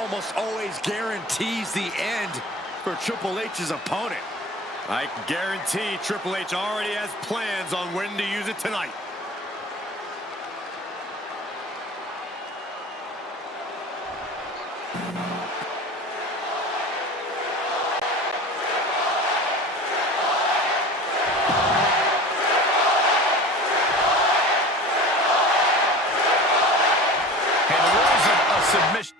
almost always guarantees the end for Triple H's opponent. I can guarantee Triple H already has plans on when to use it tonight. And the rules of submission.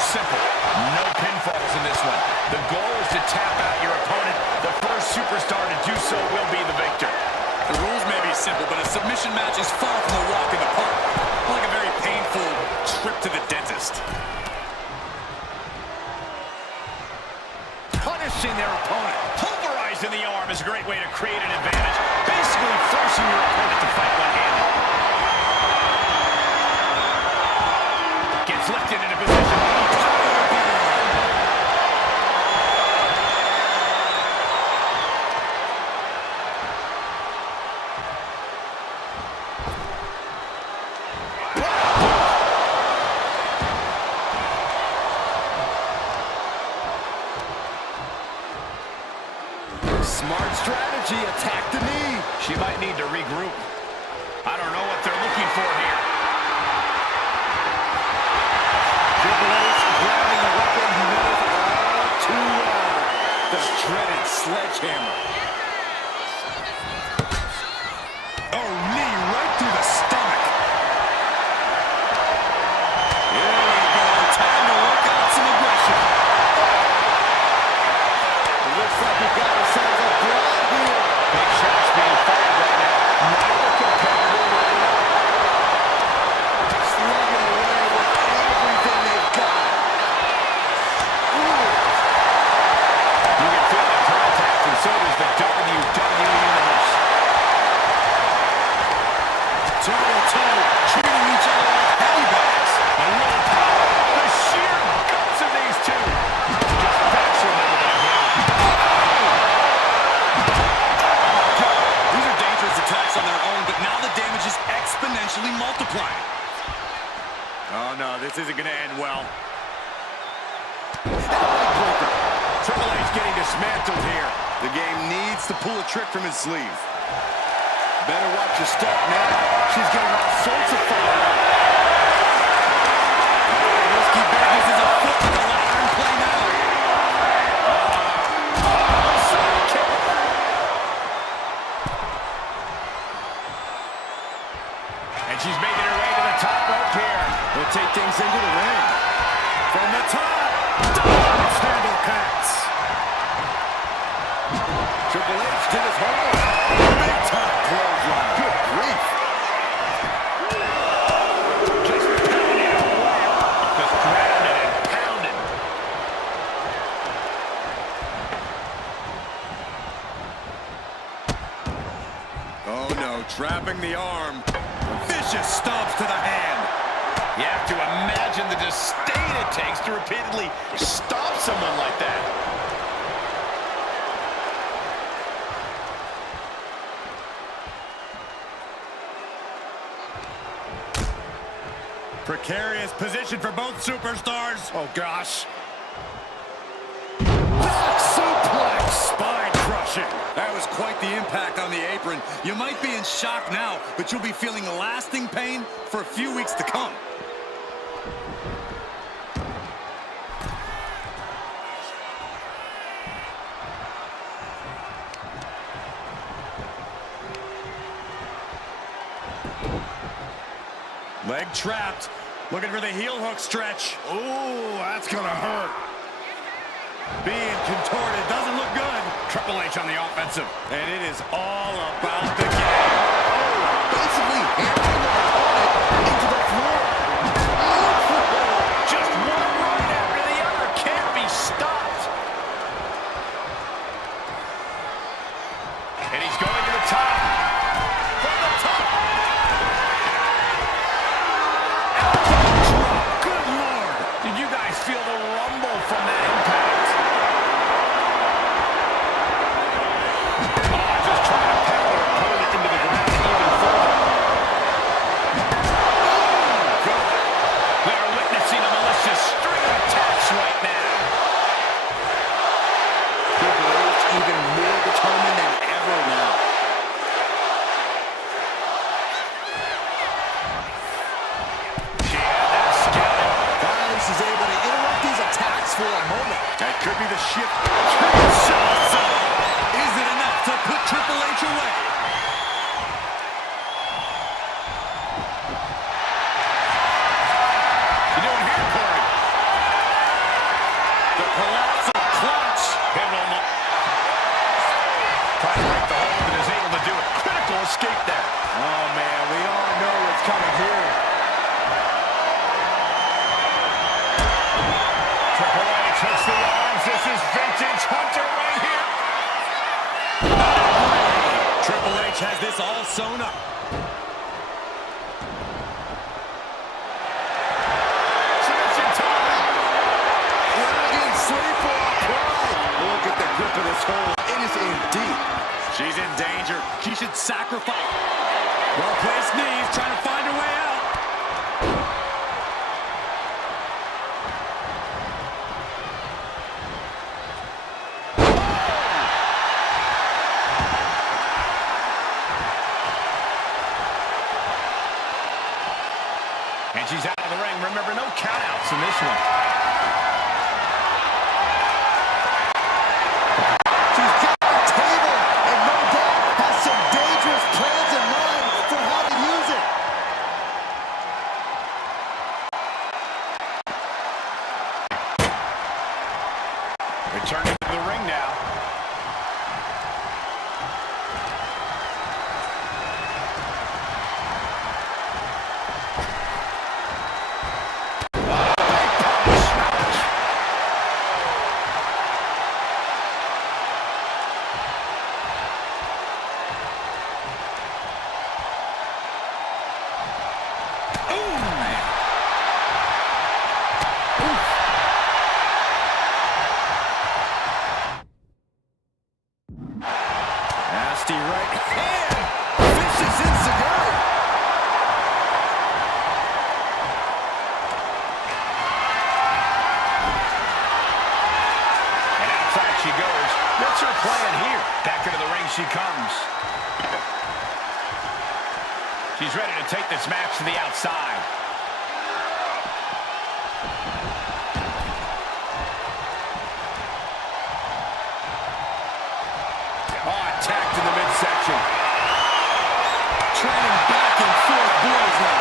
Simple. No pinfalls in this one. The goal is to tap out your opponent. The first superstar to do so will be the victor. The rules may be simple, but a submission match is far from a walk in the park. Like a very painful trip to the dentist. Punishing their opponent. Pulverizing the arm is a great way to create an advantage. Basically forcing your opponent to fight one-handed. Gets lifted into position. Smart strategy, attack the knee. She might need to regroup. I don't know what they're looking for here. Triple H grabbing a weapon he knows all too well. The dreaded sledgehammer. Oh, knee right through the stomach. Here we go. Time to work out some aggression. It looks like we got ourselves a brawl here. Big shots being fired right now. Neither competitor right now. Slugging away with everything they've got. Ooh. You can feel the contact, and so does the WWE Universe. Toe-to-toe, treating each other like heavy bags. A little power. The sheer guts of these two. Just bashing them with that hand. These are dangerous attacks on their own, but now the damage is exponentially multiplying. Oh, no, this isn't going to end well. Breaker. Triple H getting dismantled here. The game needs to pull a trick from his sleeve. Better watch your step now. She's getting all sorts of fire. Risky business is a foot to the ladder in play now. And she's making her way to the top rope here. We'll take things into the ring. From the top. Dominance handle connects. Triple H did his homework. Big time clothesline. Good grief. Just pounding away. Just grounded and pounded. Oh no, trapping the arm. Vicious stomps to the hand. You have to imagine the disdain it takes to repeatedly stop someone like that. Precarious position for both superstars. Oh gosh. Back suplex. Spine crushing. That was quite the impact on the apron. You might be in shock now, but you'll be feeling lasting pain for a few weeks to come. Leg trapped. Looking for the heel hook stretch. Ooh, that's gonna hurt. Being contorted doesn't look good. Triple H on the offensive. And it is all about the game. Oh, basically hammering the opponent into the floor. Just one right after the other. Can't be stopped. And he's going to the top. From the top. Good Lord. Did you guys feel the rumble from that impact? Just trying to pound their opponent into the ground even further. Could be the shift. Kinshasa. Is it enough to put Triple H away? You doing here, Corey? The colossal clutch. Trying to break the hold and is able to do it. Critical escape there. Oh, man, we all know what's coming here. Triple H hits the arms. This is vintage Hunter right here. Triple H has this all sewn up. Submission time. Dragon sleeper applied. Look at the grip of this hold. It is in deep. She's in danger. She should sacrifice. Well-placed knees, trying to find her way out. And she's out of the ring. Remember, no countouts in this one. She's got the table and no doubt has some dangerous plans in mind for how to use it. Returning to the ring now. Nasty right hand. Vicious enziguri. And outside she goes. What's her plan here? Back into the ring she comes. She's ready to take this match to the outside. Attacked in the midsection. Training back and forth, boys now.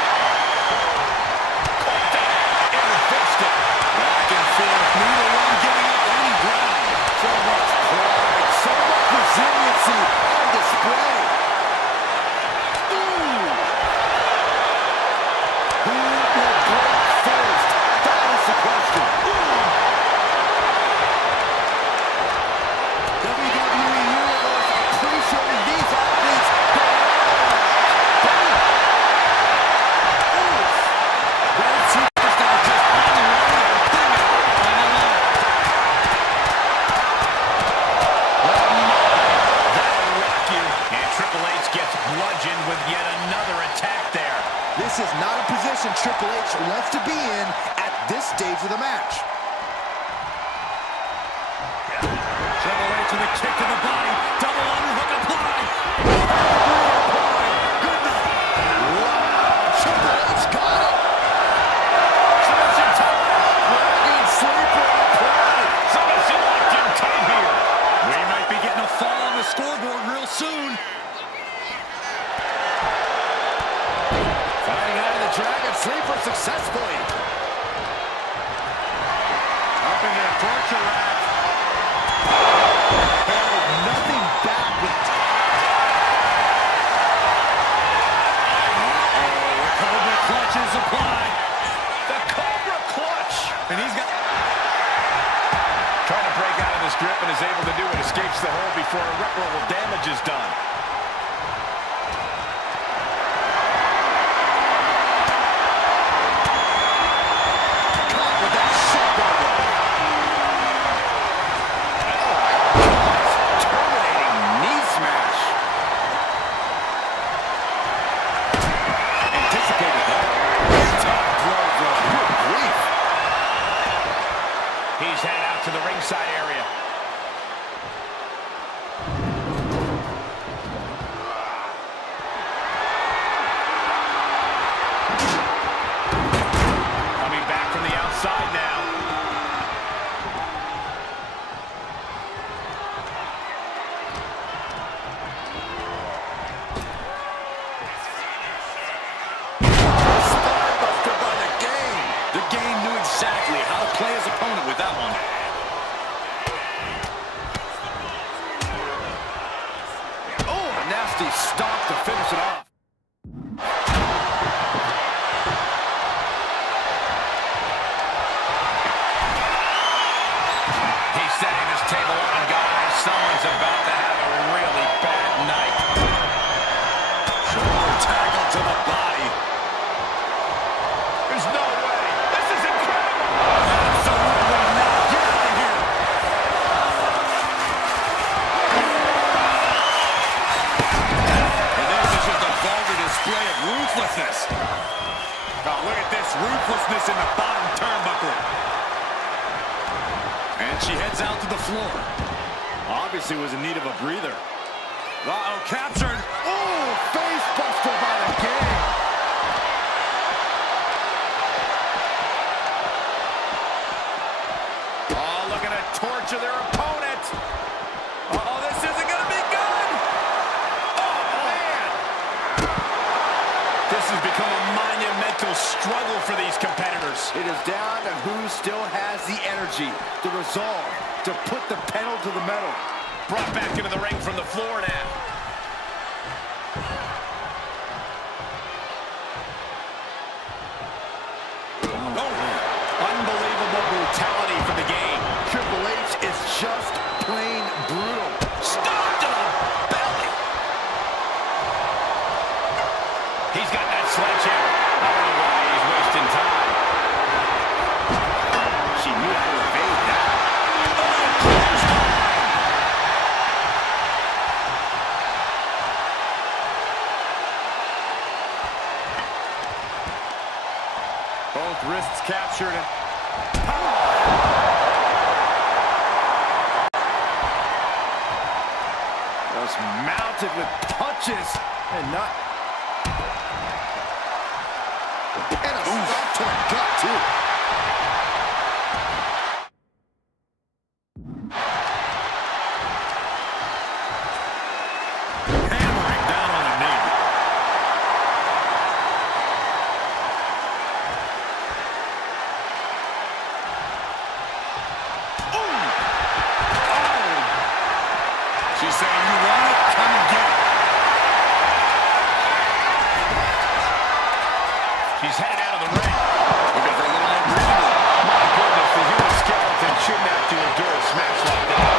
Interfaced it. Back and forth, neither one giving up any ground. So much pride, so much resiliency on display. Ooh. Who will break first? That is the question. WWE Universe appreciating these athletes. Both superstars just running around and thinking on the line. That'll rock you. And Triple H gets bludgeoned with yet another attack there. This is not a position Triple H wants to be in at this stage of the match. Triple H with a kick to the body. Double underhook applied. Good night. Wow, Triple H got it. Submission time. Dragon sleeper applied. Submission locked in tight here. We might be getting a fall on the scoreboard real soon. Fighting out of the Dragon sleeper successfully. Up in their torture rack. Held nothing back with The Cobra clutch is applied. The Cobra clutch. And he's got... Trying to break out of this grip and is able to do it. Escapes the hold before irreparable damage is done. caught with that shot elbow. Terminating knee smash. Anticipated that. Top blow, bro. Good grief. He's headed out to the ringside area. that one. Oh, a nasty stomp to finish it off. He's setting this table on, guys. Someone's about to have a really bad night. Shoulder tackle to the body. There's no way. This is incredible. Absolutely not. Get out of here. And this is just a vulgar display of ruthlessness. Oh, look at this ruthlessness in the bottom turnbuckle. And she heads out to the floor. Obviously was in need of a breather. Uh-oh, captured. Oh, face buster by the game. Oh, looking to torture their opponent. Uh-oh, this isn't going to be good. Oh, man. This has become a monumental struggle for these competitors. It is down to who still has the energy, the resolve to put the pedal to the metal. Brought back into the ring from the floor now. Oh, unbelievable brutality from the game. Triple H is just plain brutal. Stop to the belly. He's got that sledgehammer. I don't know why he's wasting time. She knew how to evade that. Both wrists captured. Was mounted with punches and not. And a stop to the gut, too. Hammering down on the knee. She's saying, you want it? Come and get it. She's headed out of the ring. Looking for a little more breathing room. My goodness, the human skeleton shouldn't have to endure a smash like that.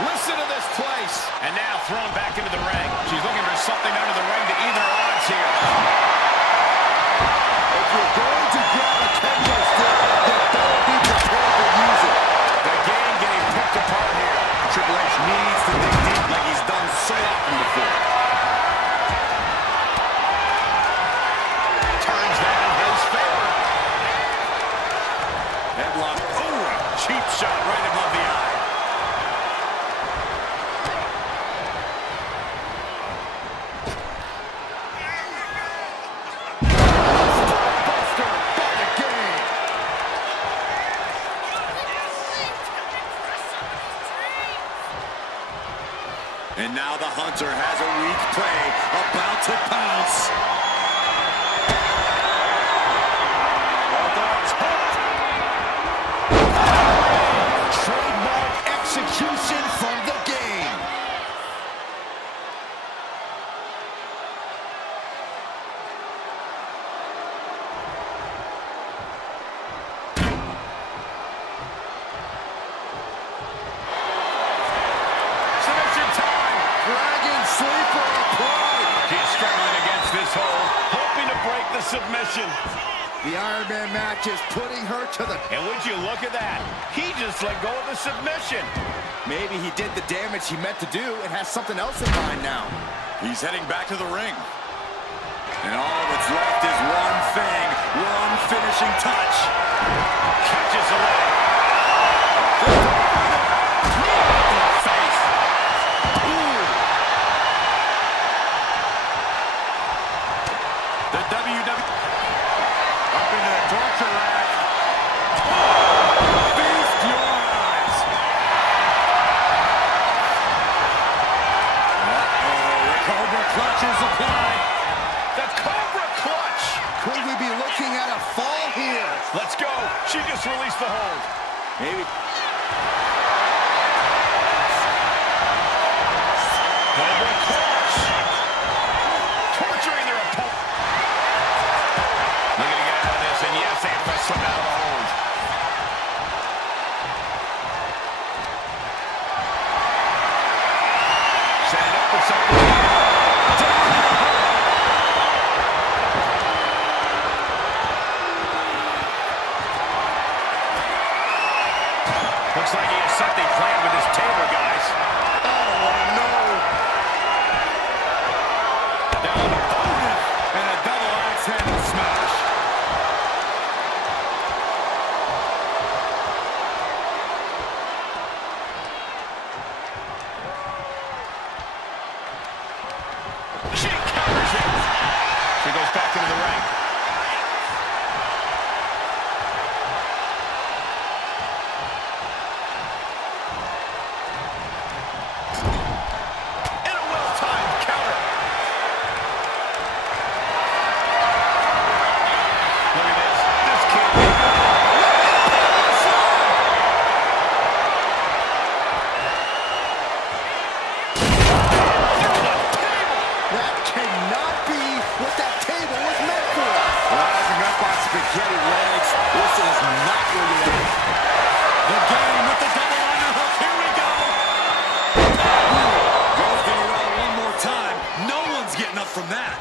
Listen to this place. And now thrown back into the ring. She's looking for something under the ring to even her odds here. If you're going to grab a kendo stick, then better be prepared to use it. The game getting picked apart here. Triple H needs to dig deep like he's done so often before. Turns that in his favor. Headlock. Oh, a cheap shot right above the eye. Buster by the game. And now the Hunter has a weak prey about to pounce. Trademark execution from the game. Submission time. Dragon sleeper applied. She's struggling against this hold, hoping to break the submission. The Iron Man match is putting her to the... And would you look at that? He just let go of the submission. Maybe he did the damage he meant to do and has something else in mind now. He's heading back to the ring. And all that's left is one thing, one finishing touch. Catches away. Face. The WWE up into the torture rack. Feast your eyes. Uh-oh, the Cobra clutch is applied. The Cobra clutch. Could we be She just released the hold. Maybe. Cobra clutch. Torturing their opponent. Looking to get out of this, and yes, they must slip out of the hold. Set it up with something. Looks like he has something planned with his table, guys. Oh, no. Down opponent and a double axe-handle smash. She counters it. She goes back into the ring. And a well-timed counter. Look at this. This can't be good. That cannot be what that table was meant for. Rising up on spaghetti legs. This is not where you are. The game with the double underhook. Here we go. Goes to the well one more time. No one's getting up from that.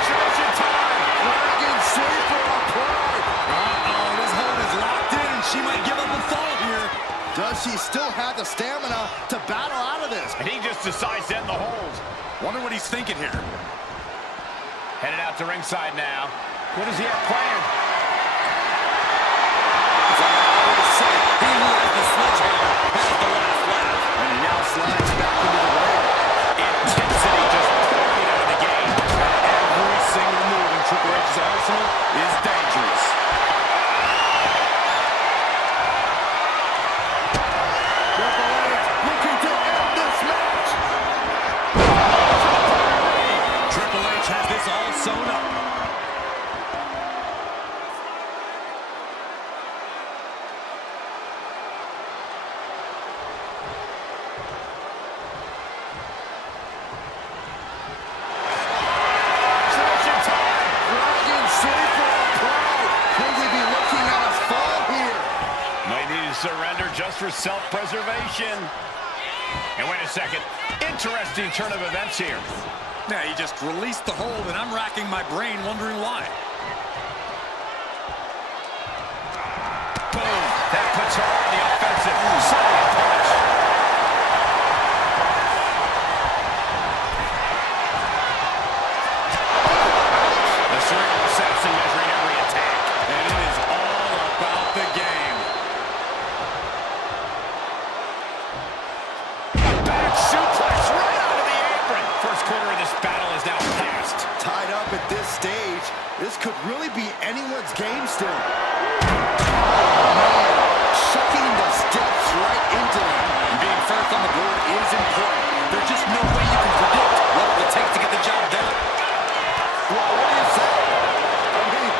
Submission time. Dragon sleeper applied. Uh-oh, this hold is locked in. She might give up a fall here. Does she still have the stamina to battle out of this? And he just decides to end the hold. Wonder what he's thinking here. Headed out to ringside now. What does he have planned? It's all I would say. He who has the sledgehammer has the last laugh. And he now slides back into the ring. Intensity just pouring out of the game. Every single move in Triple H's arsenal is dangerous. Triple H looking to end this match. Triple H has this all sewn up. Submission time. Dragon sleeper applied. Could we be looking at a fall here? Might need to surrender just for self-preservation. And wait a second. Interesting turn of events here. Yeah, he just released the hold, and I'm racking my brain wondering why. Boom. That puts her on the offensive. Solid punch. The cerebral assassin measuring every attack. And it is all about the game. Back suplex right onto the apron. First quarter of this battle is now past. Tied up at this stage, this could really be anyone's game still. Shucking the steps right into them. Being first on the board is important. There's just no way you can predict what it will take to get the job done. Well, what do you say? I mean,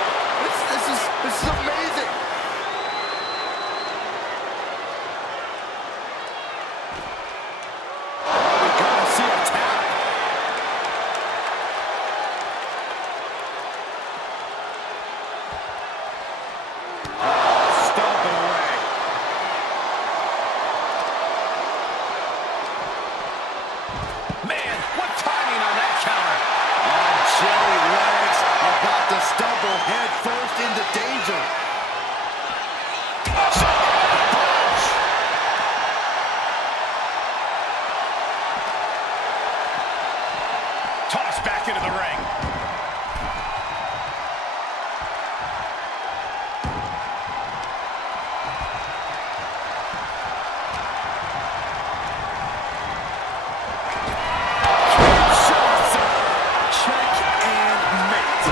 this is amazing. We gotta see a tap. Stomping away. Man, what timing on that counter. On jelly legs, about to stumble head first into danger. Punch. Tossed back into the ring. Check and mate.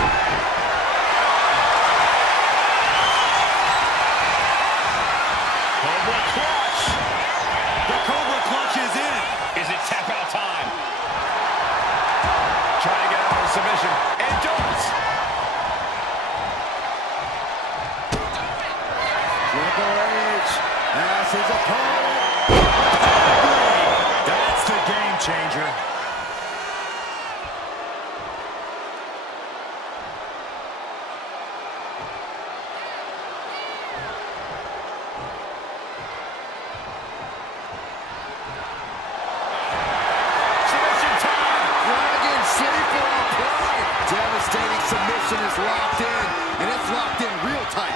submission is locked in, and it's locked in real tight.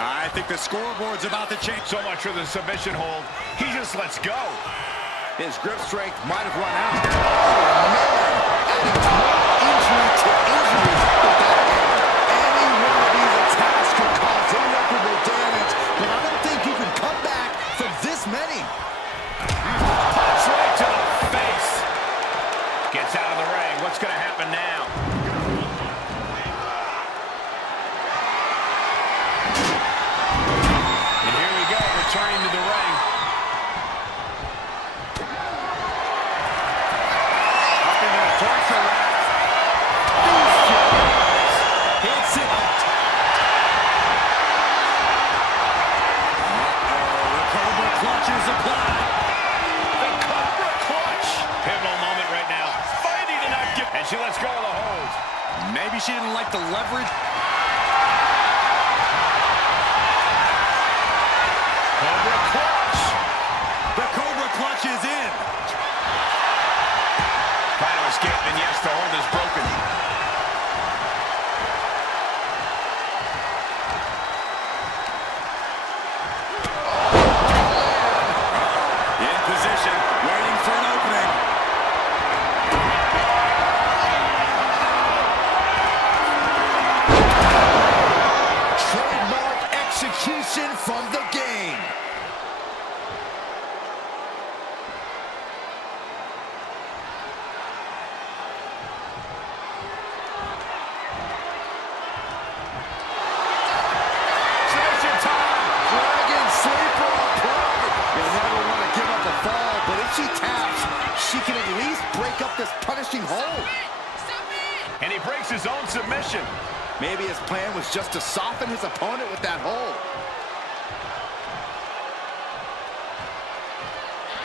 I think the scoreboard's about to change. So much for the submission hold. He just lets go. His grip strength might have run out. Oh, man. Adding more injury to injuries with that hand. Any one of these attacks could cause irreparable damage, but I don't think you can come back from this many. Punch right to the face. Gets out of the ring. What's going to happen now? And here we go, returning to the ring. Up into the torso rack. Hits it. The Cobra clutch is applied. The Cobra clutch. Pivotal moment right now. Fighting to not give. And she lets go of the hold. Maybe she didn't like the leverage. Cobra clutch. The Cobra clutch is in. Trying to escape, and yes, the hold is broken. In position, waiting for an opening. Trademark execution from the game. Submission time. Dragon sleeper applied. You'll never want to give up a fall, but if she taps, she can at least break up this punishing hold. And he breaks his own submission. Maybe his plan was just to soften his opponent with that hold.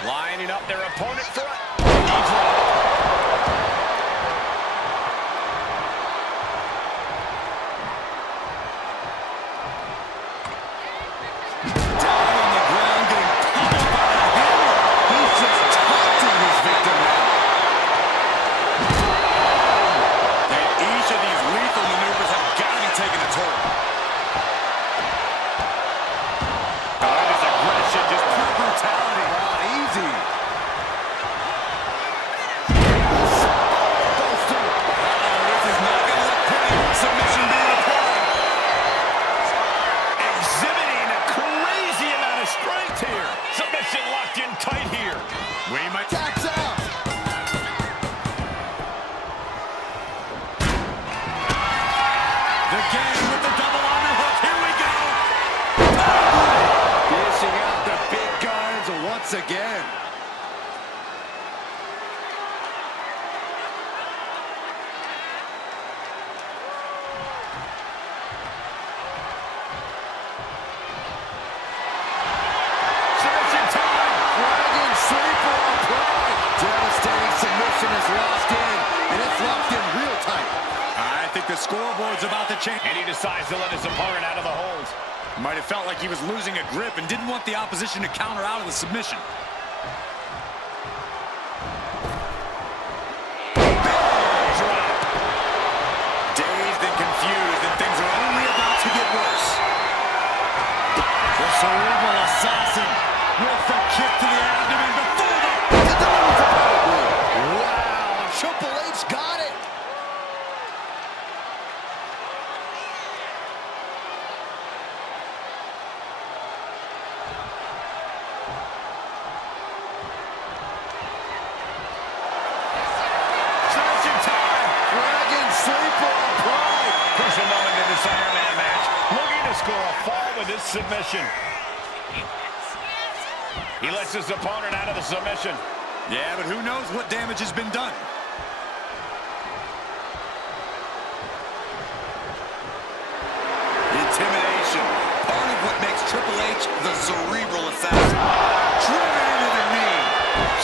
Lining up their opponent for a knee drop. Down on the ground, getting pummeled by the hammer. He's just taunting his victim now. And each of these lethal maneuvers have got to be taking a toll. His aggression, just pure brutality. Not easy. This is not going to look pretty. Submission being applied. Exhibiting a crazy amount of strength here. Submission locked in tight here. We might. Taps out. The gang with the double underhook. Here we go. Dishing out the big guns once again. Submission time. Dragon sleeper applied. Devastating submission is locked in, and it's locked in real tight. I think the scoreboard's about to change. And he decides to let his opponent out of the hold. Might have felt like he was losing a grip and didn't want the opposition to counter out of the submission. Drop. Dazed and confused, and things are only about to get worse. The cerebral assassin with the kick to the abdomen before the... Wow, Triple H got it. Submission time. Dragon sleeper applied. Crucial moment in this Iron Man match. Looking to score a fall with this submission. He lets his opponent out of the submission. Yeah, but who knows what damage has been done. Intimidation, part of what makes Triple H the cerebral assassin. Driven into the knee.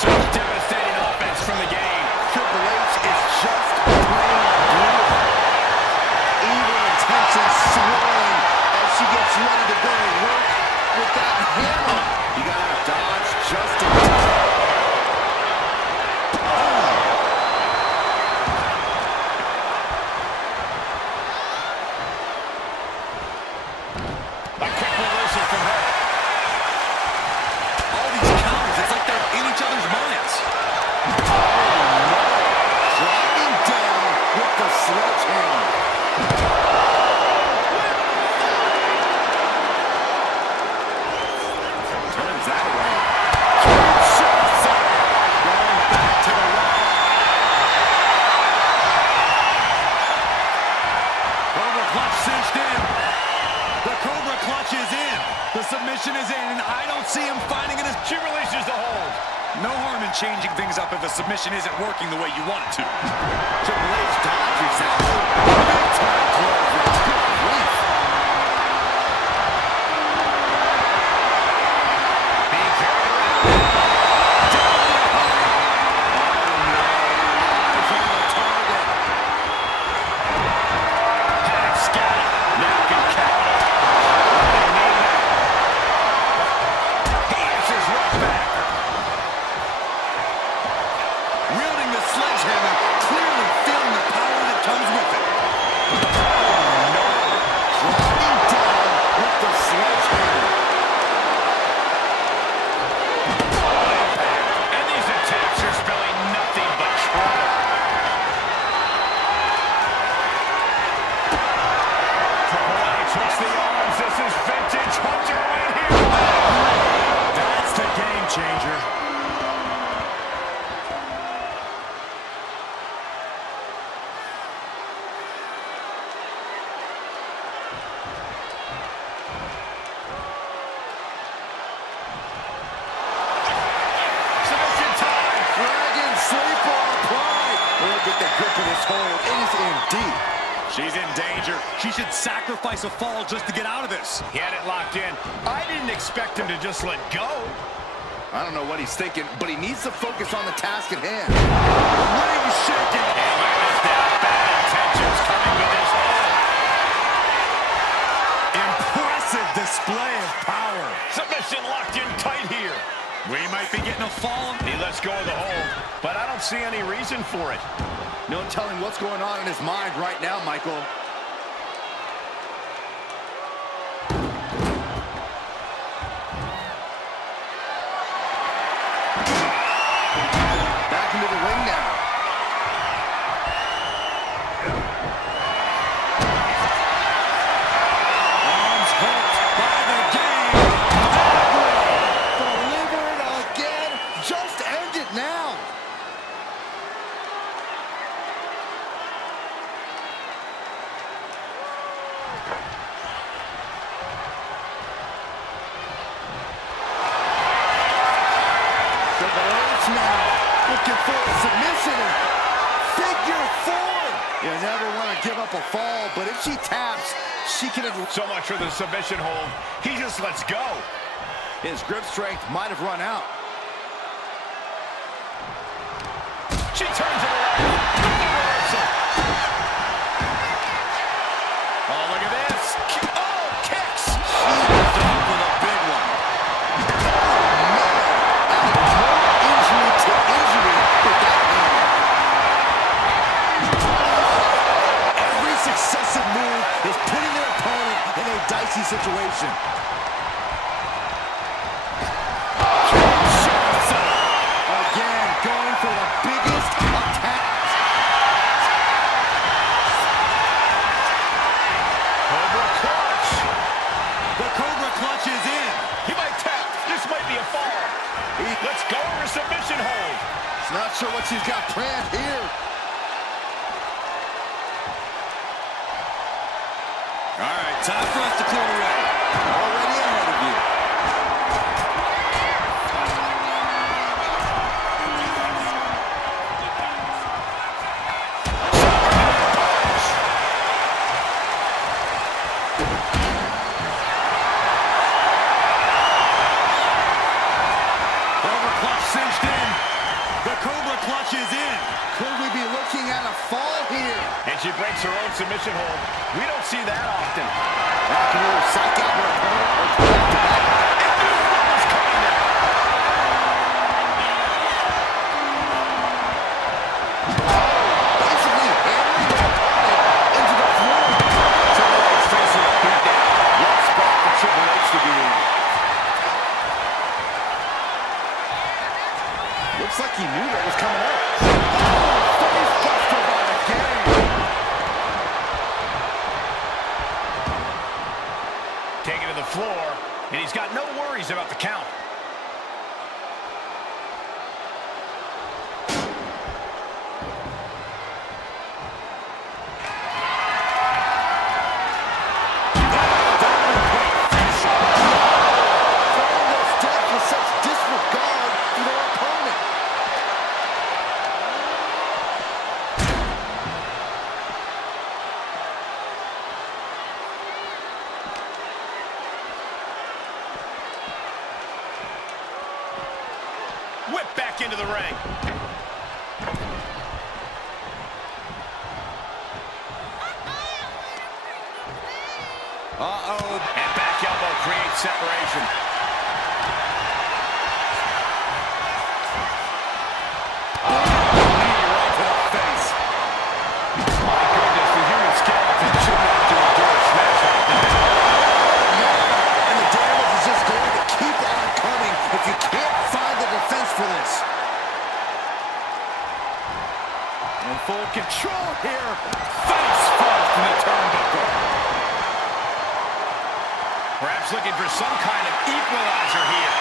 Such devastating offense from the game. Triple H is just plain brutal. Evil intentions swirling as she gets ready to go to work with that hammer. You gotta dodge just in time. submission isn't working the way you want it to. Triple H dodges that. Big time clothesline. Good grief. Being carried around. Eyes on the target. Had it scattered. Now can count it. They need that. He answers right back. Wielding the sledgehammer, clearly feeling the power that comes with it. Driving down with the sledgehammer. And these attacks are spelling nothing but trouble. Triple H hooks the arms. This is vintage Hunter right here. That's the game changer. Submission time. Dragon sleeper applied. Look at the grip of this hold. It is in deep. She's in danger. She should sacrifice a fall just to get out of this. He had it locked in. I didn't expect him to just let go. I don't know what he's thinking, but he needs to focus on the task at hand. Ring shaking. And look at this now. Bad intentions coming with his hold. Impressive display of power. Submission locked in tight here. We might be getting a fall. He lets go of the hold, but I don't see any reason for it. No telling what's going on in his mind right now, Michael. Back into the ring now. Arms hooked by the game. Delivered again. Just end it now. Triple H now looking for a submission and figure four. You never want to give up a fall, but if she taps, she can have... So much for the submission hold. He just lets go. His grip strength might have run out. She turns it around. Reversal. Oh, look at this. Oh, kicks. Left her up with a big one. Injury to injury with that hand. Every successive move is putting their opponent in a dicey situation. Again, going for the biggest attack. Cobra clutch. The Cobra clutch is in. He might tap. This might be a fall. Let's go for submission hold. He's not sure what she's got planned here. All right, time for us to clear the way. Already ahead of you. Cobra clutch cinched in. The Cobra clutch is in. Could we be looking at a fall here? And she breaks her own submission hold. We don't see that often. That can either psych out her opponent or come back to back. And new rules coming now. Basically hammering her opponent into the floor. Triple H facing a beatdown. What spot for Triple H to be in? Looks like he knew that was coming up. Face buster by the game. Taken to the floor, and he's got no worries about the count. whipped back into the ring. Uh-oh. And back elbow creates separation. Knee right to the face. My goodness, the human skeleton shouldn't have to endure a smash like that. And the damage is just going to keep on coming if you can't find the defense for this. In full control here. Face first in the turnbuckle. Perhaps looking for some kind of equalizer here.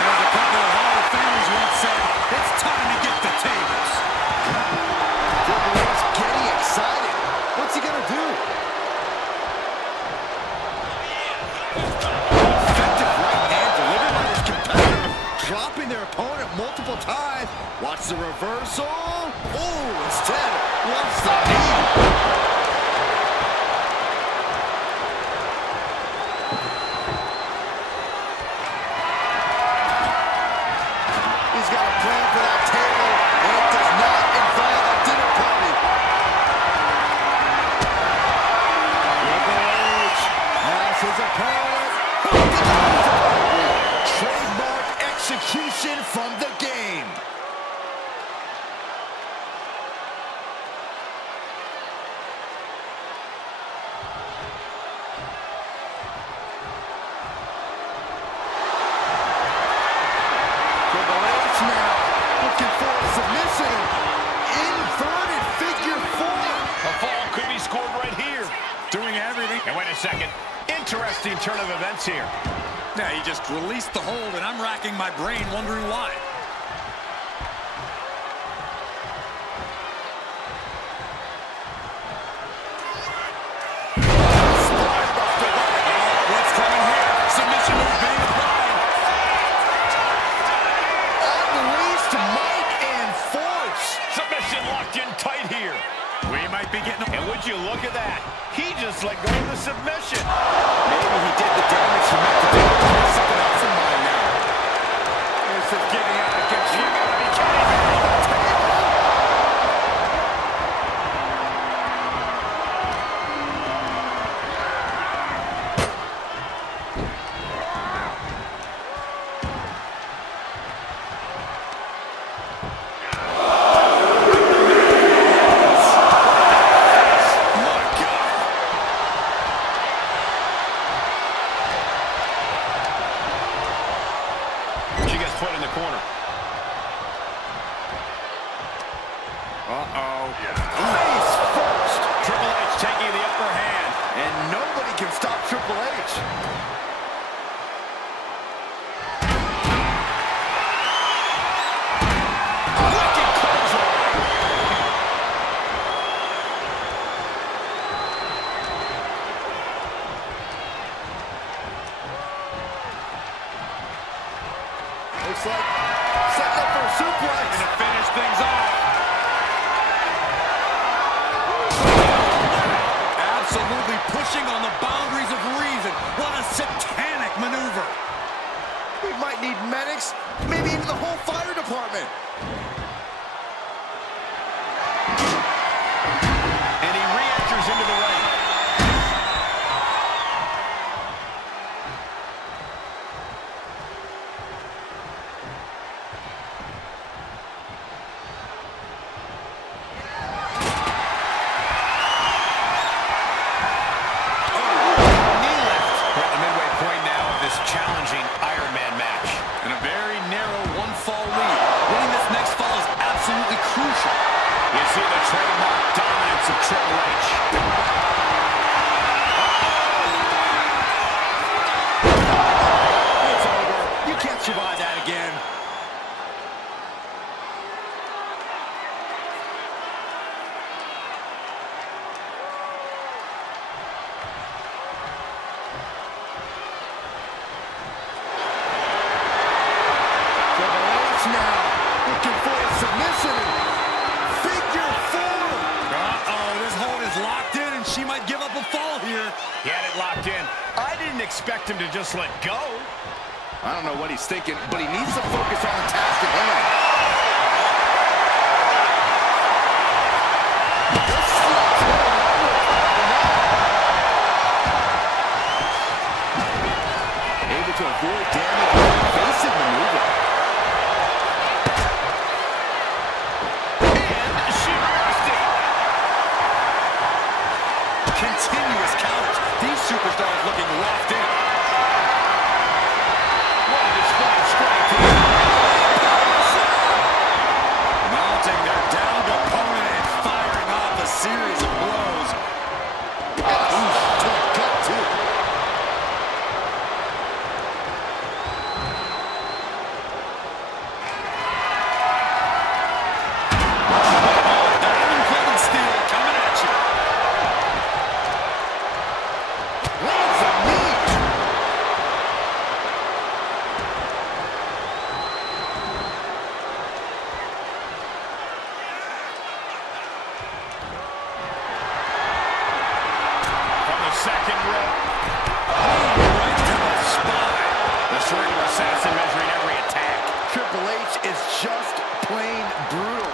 And as a couple of Hall of Famers once said, it's time to get the tables. Triple H getting excited. What's he gonna do? Effective right hand delivered by his competitor, dropping their opponent multiple times. Watch the reversal. Oh, instead, watch the knee. He's got a plan for that table, and it does not involve a dinner party. Triple H has his opponent. Trademark execution from the game. Triple H now looking for a submission. Inverted figure four. A fall could be scored right here. Doing everything. And wait a second. Interesting turn of events here. Yeah, he just released the hold, and I'm racking my brain wondering why. What's coming here? Submission move being applied. Unleashed might and force. Submission locked in tight here. We might be getting... And would you look at that? He just let go of the submission. Maybe he did the damage he meant to do. There's something else in mind now. This is getting out of control. You gotta be kidding me. She gets put in the corner. Uh-oh. Face first. Triple H taking the upper hand. And nobody can stop Triple H. Wicked clothesline. Looks like setting up for a suplex. And to finish things off. Absolutely pushing on the boundaries of reason. What a satanic maneuver. We might need medics, maybe even the whole fire department. And he re-enters into the ring. Knee lift. We're at the midway point now of this challenging Iron Man match. And a very narrow one-fall lead. Winning this next fall is absolutely crucial. You see the trademark dominance of Triple H. It's over. You can't survive that again. Triple H now looking for a submission. Figure four. Uh-oh, this hold is locked in, and she might give up a fall here. He had it locked in. I didn't expect him to just let go. I don't know what he's thinking, but he needs to focus on the task at hand. Able to avoid damage with an evasive maneuver. And she reversed it. Continuous counters. These superstars looking locked in. What a display of strength here. Mounting their downed opponent and firing off a series of blows. Oof, to the gut, too. Diamond-plated steel coming at you. Lands a knee. From the second rope. Right to the spine. The cerebral assassin measuring every attack. Triple H is just plain brutal.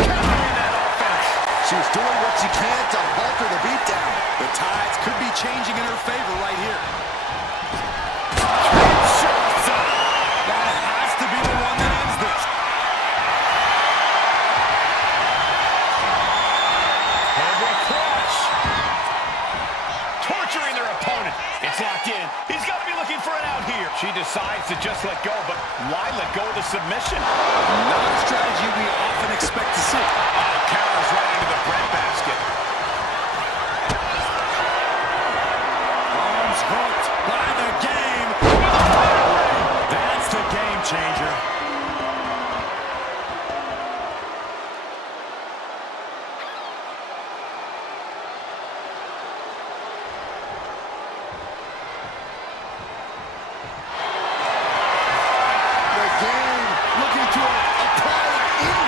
Countering that offense. She's doing what she can to halter the beatdown. The tides could be changing in her favor right here. That has to be the one that ends this. Cobra clutch. Torturing their opponent. It's locked in. He's got to be looking for an out here. She decides to just let go, but why let go of the submission? Not a strategy we often expect to see. Counters right into the breadbasket. Arms hooked by the game. That's the game changer. The game looking to apply an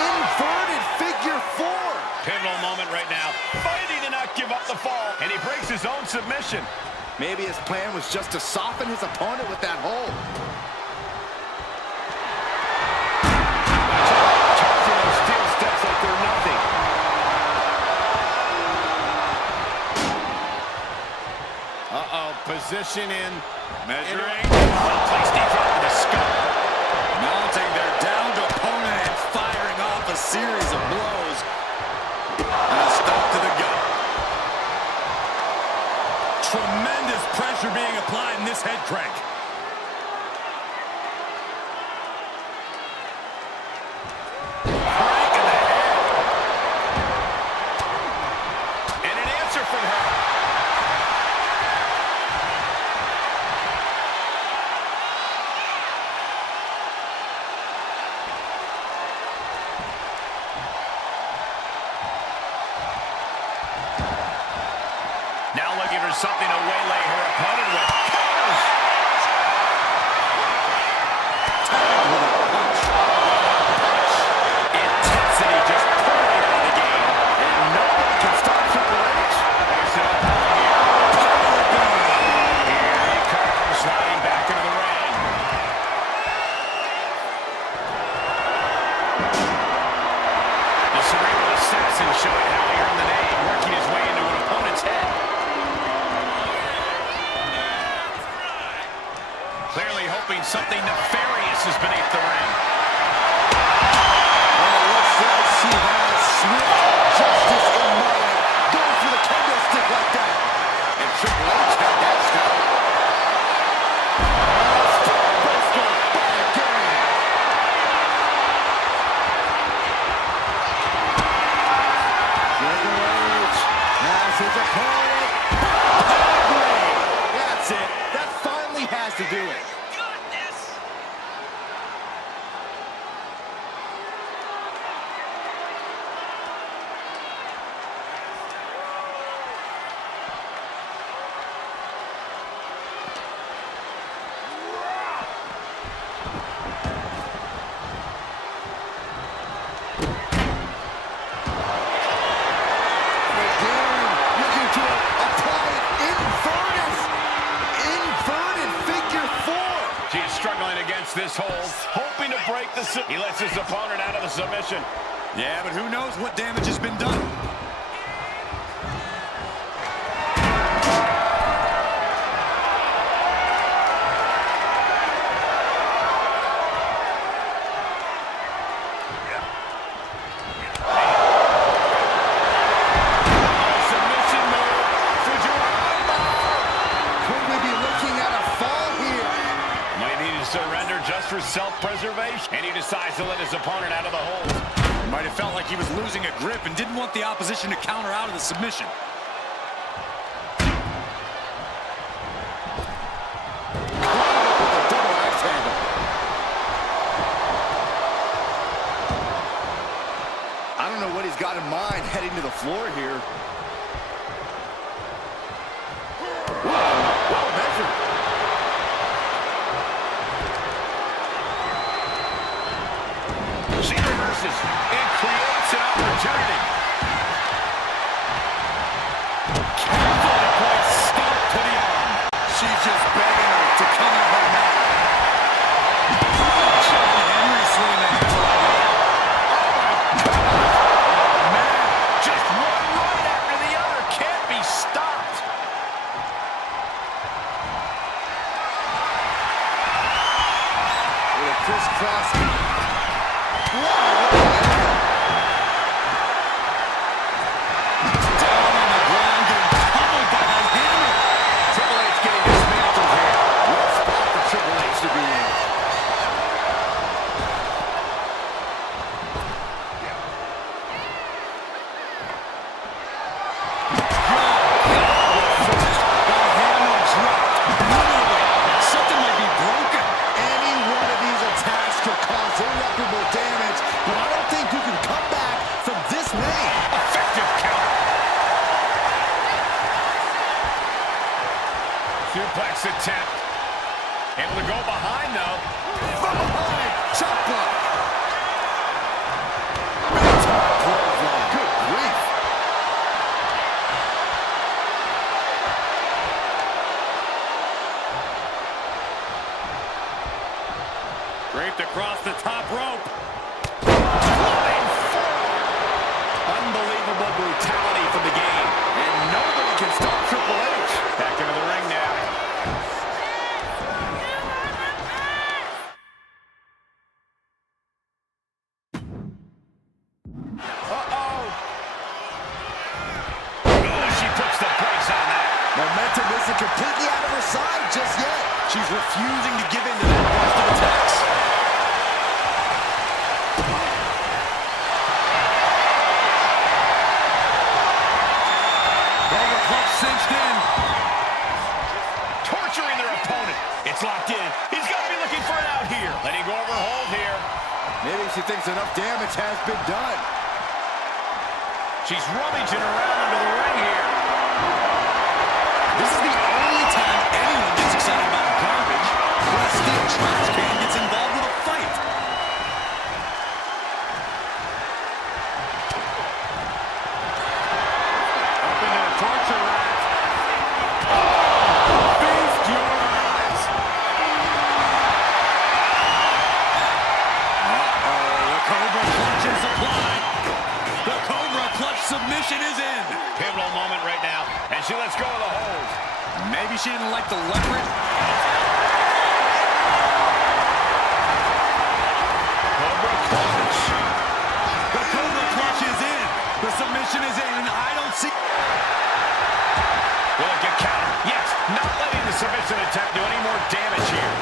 inverted figure four. Pivotal moment right now. Fighting to not give up the fall. And he breaks his own submission. Maybe his plan was just to soften his opponent with that hold. Tossing those steel steps like they're nothing. Position in. Measuring. Placed deep into the skull. Mounting their downed opponent and firing off a series of blows. And a stop to the gut. Tremendous pressure being applied in this head crank. Crank in the head. And an answer from her. Now looking for something to waylay her opponent with. Counters! Tagged with a punch. Intensity just pouring out of the game. And no one can stop Triple H. There's it up on here. Here he comes, sliding back into the ring. The cerebral assassin showing how he earned the name, working his way into an opponent's head. Clearly hoping something nefarious is beneath the ring. Oh, looks like she has swift justice in mind. Going for the kendo stick like that. And Triple H had that stop. Buster by again. Triple H has his opponent. Pedigree. That's it. That finally has to do it. break the He lets his opponent out of the submission. Yeah, but who knows what damage has been done. For self-preservation, and he decides to let his opponent out of the hold. He might have felt like he was losing a grip and didn't want the opposition to counter out of the submission. I don't know what he's got in mind heading to the floor here. Well measured. She reverses and creates an opportunity. Carefully points stomp to the arm. She's just begging her to come at her now. John Henry swinging the hammer on her. Oh, man. Just one right after the other. Can't be stopped. With a crisscross. Irreparable damage, but I don't think you can come back from this many. Effective counter. Suplex attempt. Able to go behind, though. From behind, chop block. Good grief. Draped across the top rope. Unbelievable brutality from the game. And nobody can stop Triple H. Back into the ring now. Uh-oh. Oh, she puts the brakes on that. Momentum isn't completely out of her side just yet. She's refusing to give in to that burst of attacks. Cinched in. Torturing their opponent. It's locked in. He's got to be looking for it out here. Letting go over hold here. Maybe she thinks enough damage has been done. She's rummaging around under the ring here. This is the only time anyone gets excited about garbage when a steel trash can gets involved with a fight. Up into the torture rack. Submission is in. Pivotal moment right now, and she lets go of the hold. Maybe she didn't like the leverage. Cobra clutch. The Cobra clutch is in. The submission is in, and I don't see. Will it get countered? Yes, not letting the submission attempt do any more damage here.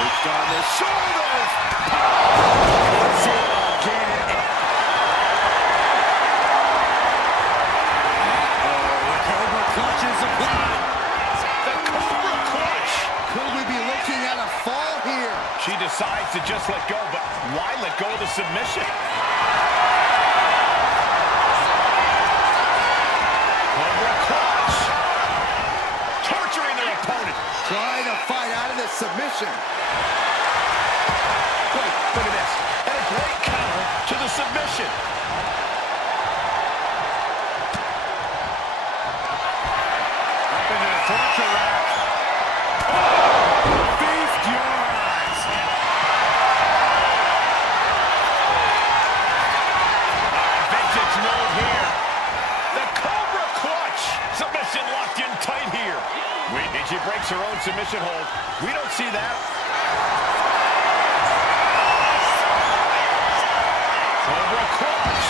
Reached on the shoulders. Once again. The Cobra clutch is applied. The Cobra clutch. Could we be looking at a fall here? She decides to just let go, but why let go of the submission? Cobra clutch. Torturing their opponent. Trying to fight out of this submission. Wait, look at this. And a great counter to the submission. Up into the torture rack. Oh, submission hold. We don't see that. Cobra clutch.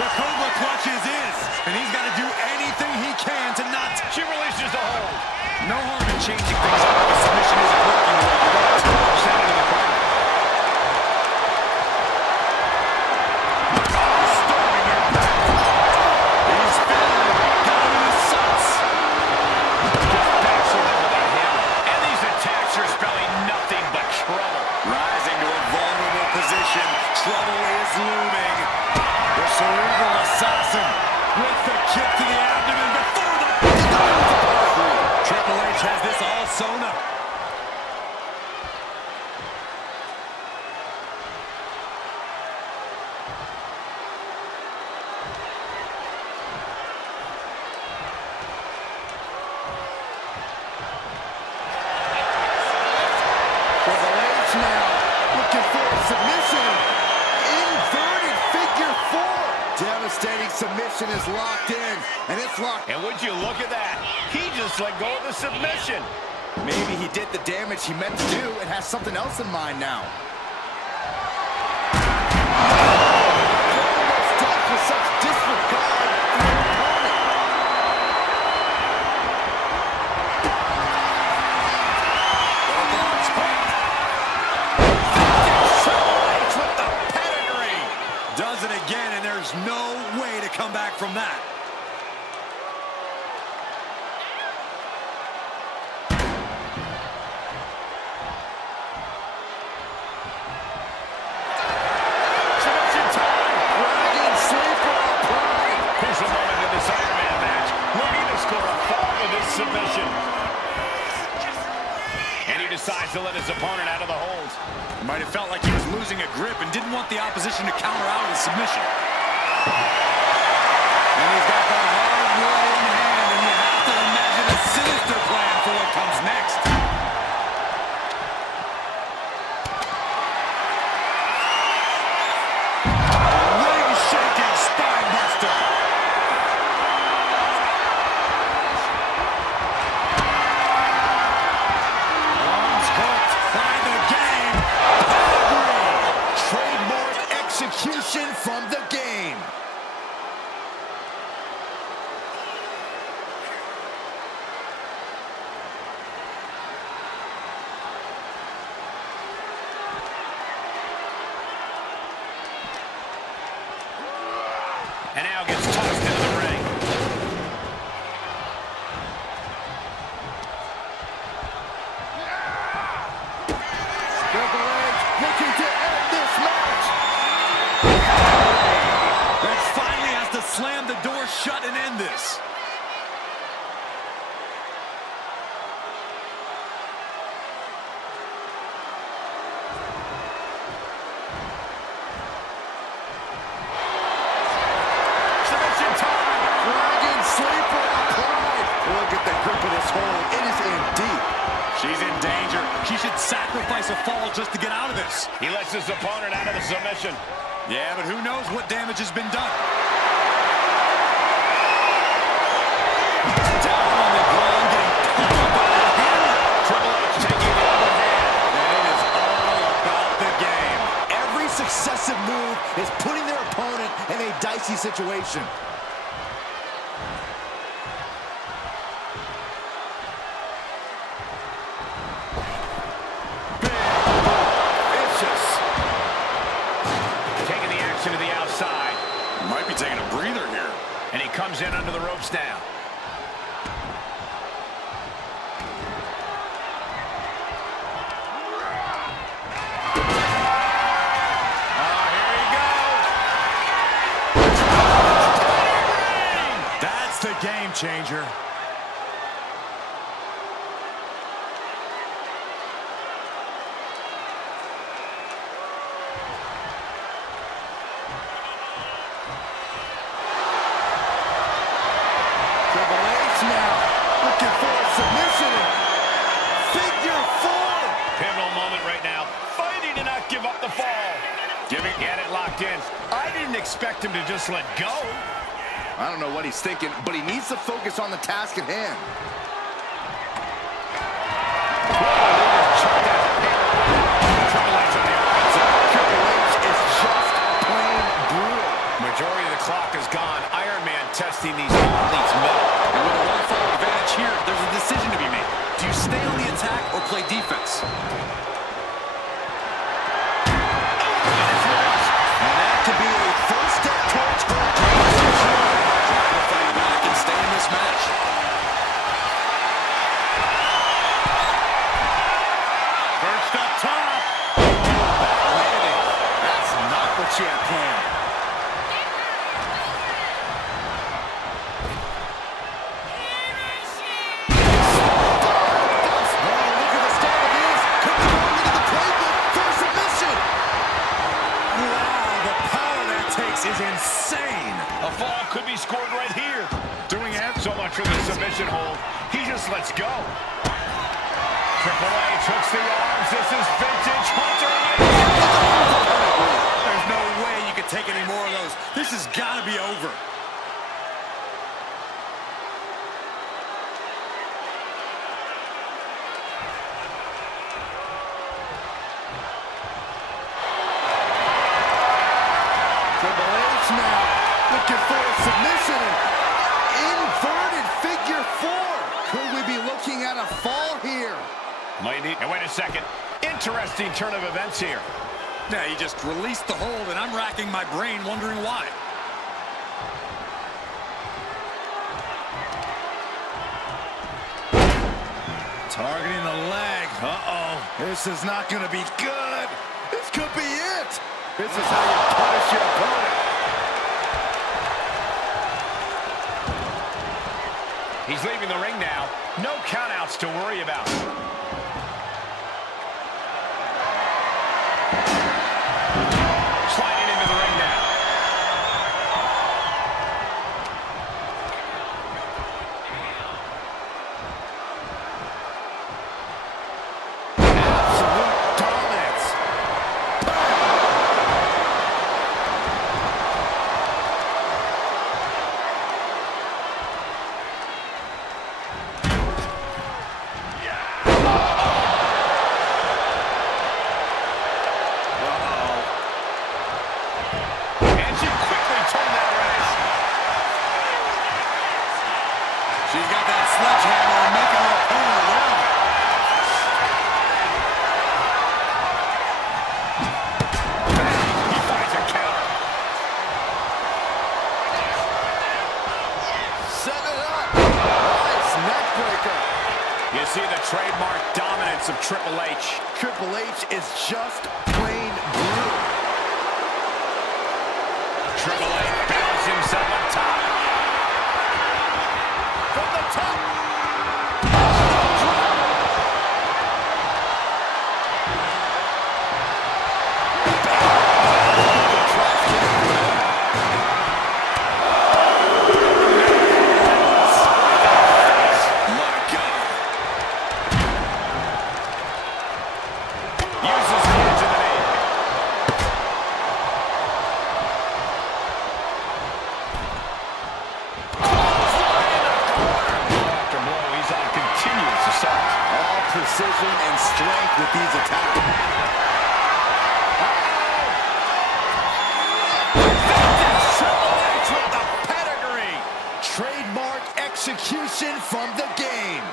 The Cobra clutch is his, and he's got to do anything he can to not... She releases the hold. No harm in changing things up if the submission isn't working well. Send it to the corner. Storming your back. He's spinning. Got him in his sights. Just backs her up with a hammer. And these attacks are spelling nothing but trouble. Rising to a vulnerable position. Trouble is looming. The cerebral assassin with the kick to the abdomen before the... Triple H has this all sewn up. Triple H now looking for a submission. Inverted figure four. Devastating submission is locked in, and it's locked. And would you look at that? He just let go of the submission. Maybe he did the damage he meant to do and has something else in mind now. Almost dealt with such disregard for their opponent. Orthodox hook. Triple H with the pedigree. Does it again, and there's no way to come back from that. Submission time. Dragon sleeper applied. Crucial moment in this Iron Man match. Looking to score a fall with this submission. And he decides to let his opponent out of the hold. Might have felt like he was losing a grip and didn't want the opposition to counter out of the submission. And he's got that hardwood in hand, and you have to imagine a sinister plan for what comes next. Ring-shaking spine buster. Arms hooked by the game. Pedigree. Trademark execution from the game. And now gets tossed into the ring. Triple H looking to end this match. That finally has to slam the door shut and end this. Submission time. Dragon sleeper applied. Look at the grip of this hold. It is in deep. She's in danger. She should sacrifice a fall just to get out of this. He lets his opponent out of the submission. Yeah, but who knows what damage has been done. Down on the ground, getting pummeled by the hammer. Triple H taking the upper hand. And it is all about the game. Every successive move is putting their opponent in a dicey situation. Vicious. Taking the action to the outside. Might be taking a breather here. And he comes in under the ropes now. Oh, here he goes. That's the game changer. Triple H now looking for a submission. Figure four. Pivotal moment right now. Fighting to not give up the fall. Get it locked in. I didn't expect him to just let go. I don't know what he's thinking, but he needs to focus on the task at hand. play defense. And that could be a first step towards her. Trying to fight back and stay in this match. First up top. Landing. That's not what she had planned. Is insane. A fall could be scored right here. Doing it so much for the submission hold. He just lets go. Triple H hooks the arms. This is vintage Hunter. There's no way you could take any more of those. This has got to be over. Now looking for a submission and inverted figure four. Could we be looking at a fall here? Might need. And wait a second. Interesting turn of events here. Yeah, he just released the hold, and I'm racking my brain wondering why. Targeting the leg. Uh-oh. This is not going to be good. This could be it. This is how you punish your opponent. He's leaving the ring now. No countouts to worry about. Sliding into the ring now. Absolute dominance. And she quickly turned that around. She's got that sledgehammer and making her opponent aware of it. He finds a counter. Set it up. Nice neck breaker. You see the trademark dominance of Triple H. Triple H is just plain brutal. Triple H balances himself on top. From the top. My God. Uses hands in the knee. After blow, he's on continuous assault. All precision and strength with these attacks. Triple H with the pedigree. Trademark execution from the game.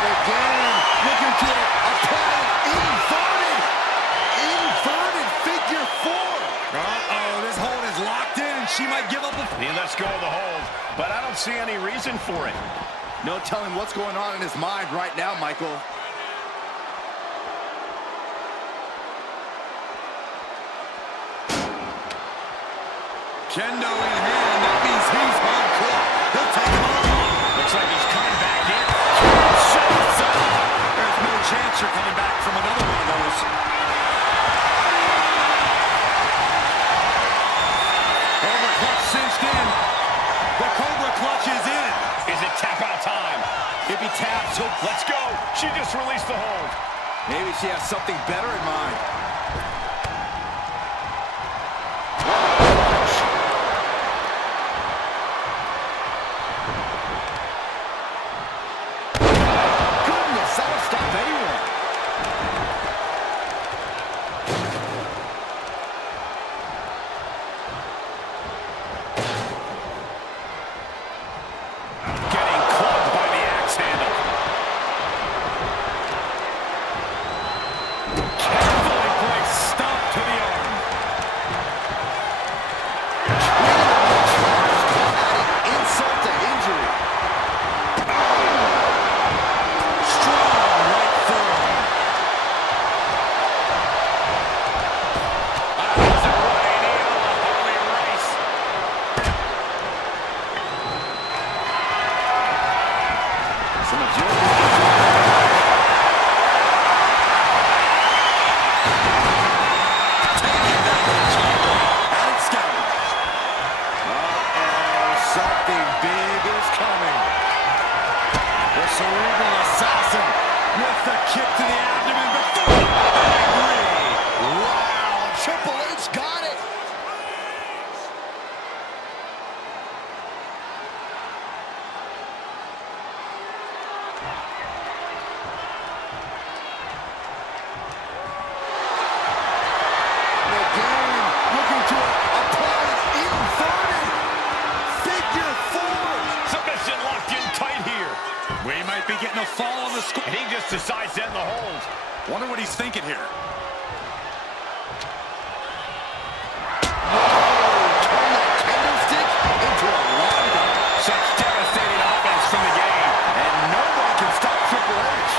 Again, looking to apply inverted figure four. Uh-oh, this hold is locked in, and she might give up a... He lets go of the hold, but I don't see any reason for it. No telling what's going on in his mind right now, Michael. Kendo in hand, that means he's hardcore. He'll take him on. Looks like he's coming back in. There's no chance you're coming back from another one of those. Cobra clutch cinched in. The Cobra clutch is in. Is it tap out time? If he taps, he'll... Let's go. She just released the hold. Maybe she has something better in mind. Goodness, that'll stop anyone. he's thinking here. Such devastating offense from the game. And no one can stop Triple H.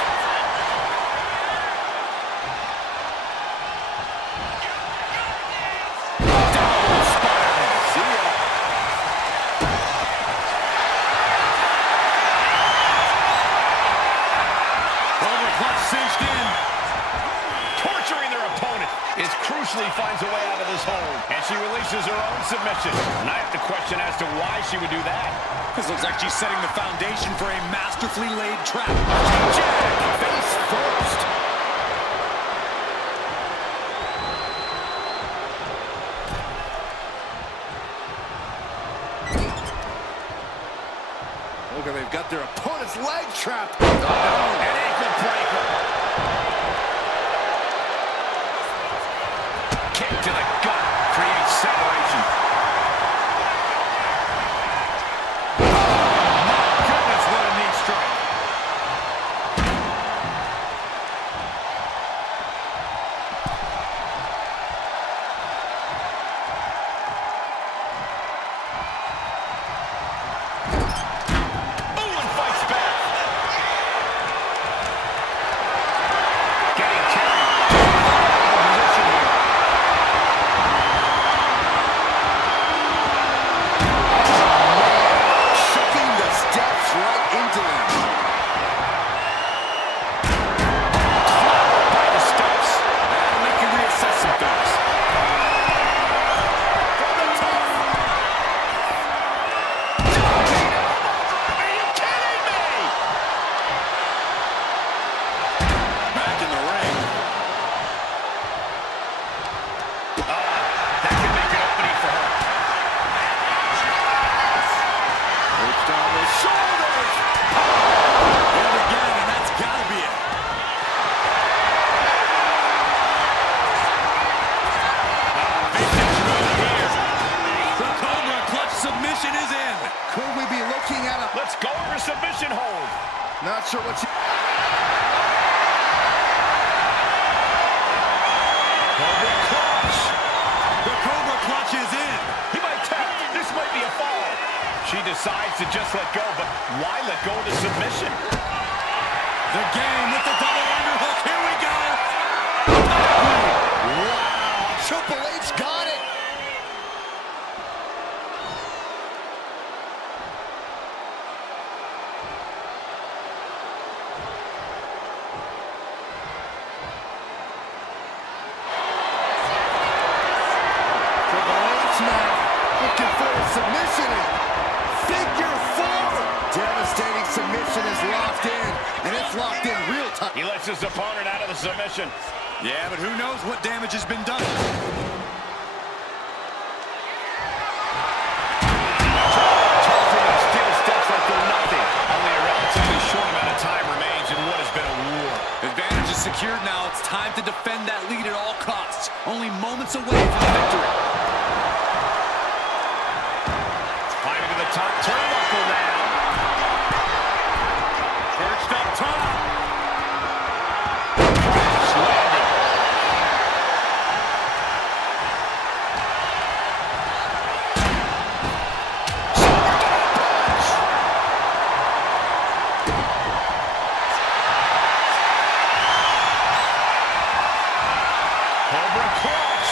Double spiral. See ya. Cobra clutch cinched in. Torturing their opponent is crucially finds a way out of this hold. And she releases her own submission. And I have to question as to why she would do that. This looks like she's setting the foundation for a masterfully laid trap. Jack, face first. Look, they've got their opponent's leg trapped. An ankle breaker. Kick to the gut creates separation. Oh, my goodness, what a knee strike. Owen fights back. Getting carried. Position here. Shoving the steps right into them. By the steps. And we can reassess some things. From the top. Diving elbow drop. Are you kidding me? Back in the ring. That could make an opening for her. Reached on the shoulders. And again, and that's gotta be it. Vintage move here. The Cobra clutch submission is in. Could we be looking at a... Let's go over submission hold. Not sure what she... Cobra clutch. The Cobra clutch is in. He might tap. This might be a fall. She decides to just let go, but why let go of the submission? The game with the double underhook. Here we go. Wow, Triple H got it. Triple H now looking for a submission. Figure four. Devastating submission is locked in, and it's locked in real time. He lets his opponent out of the submission. Yeah, but who knows what damage has been done. Torturing steel steps like they're nothing. Only a relatively short amount of time remains in what has been a war. Advantage is secured now. It's time to defend that lead at all costs. Only moments away from the victory. Climbing to the top turnbuckle now. Perched up top. Crash landing. Cobra clutch.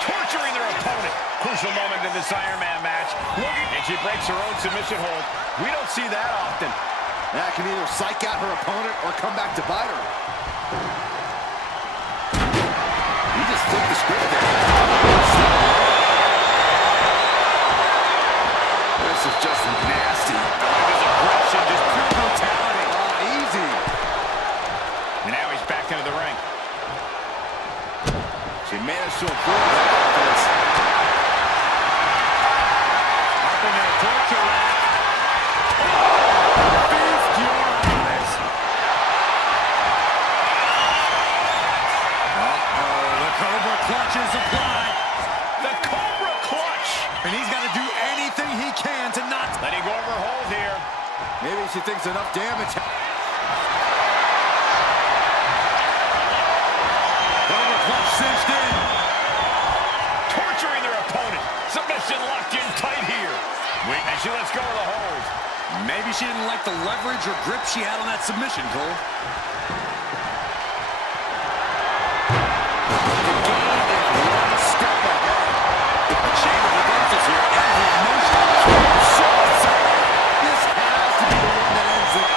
Torturing their opponent. Crucial moment in this Iron Man match. And she breaks her own submission hold. We don't see that often. That can either psych out her opponent or come back to bite her. You just flipped the script there. This is just nasty. His aggression, just pure brutality. Easy. And now he's back into the ring. She managed to avoid that offense. Up in there, torture rack. Feast your eyes. The Cobra clutch is applied. The Cobra clutch. And he's got to do anything he can to not... Letting go of her hold here. Maybe she thinks enough damage. midsection locked in tight here. Wait, and she lets go of the hold. Maybe she didn't like the leverage or grip she had on that submission, Cole. The game is one step ahead. The chain of reversals here. Every emotion is so exciting. This has to be the one that ends it.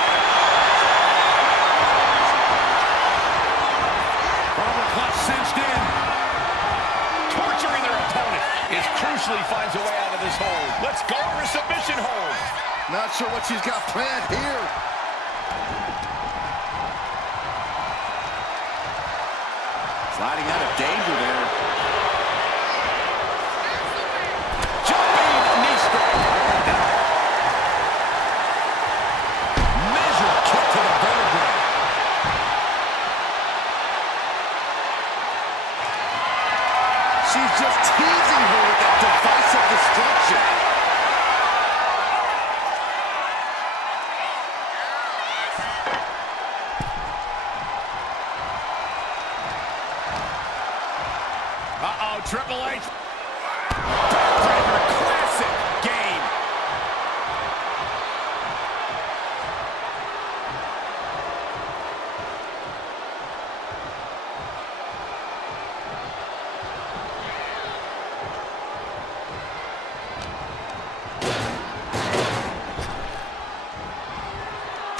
Cobra clutch cinched in. Torturing their opponent. Is crucially finds a way out of this hold. Let's go for a submission hold. Not sure what she's got planned here. Sliding out of danger there. Jumping knee strike. Measure kick to the vertebrae. She's just teasing her with that divisive destruction. Uh-oh, Triple H. Backbreaker, classic game.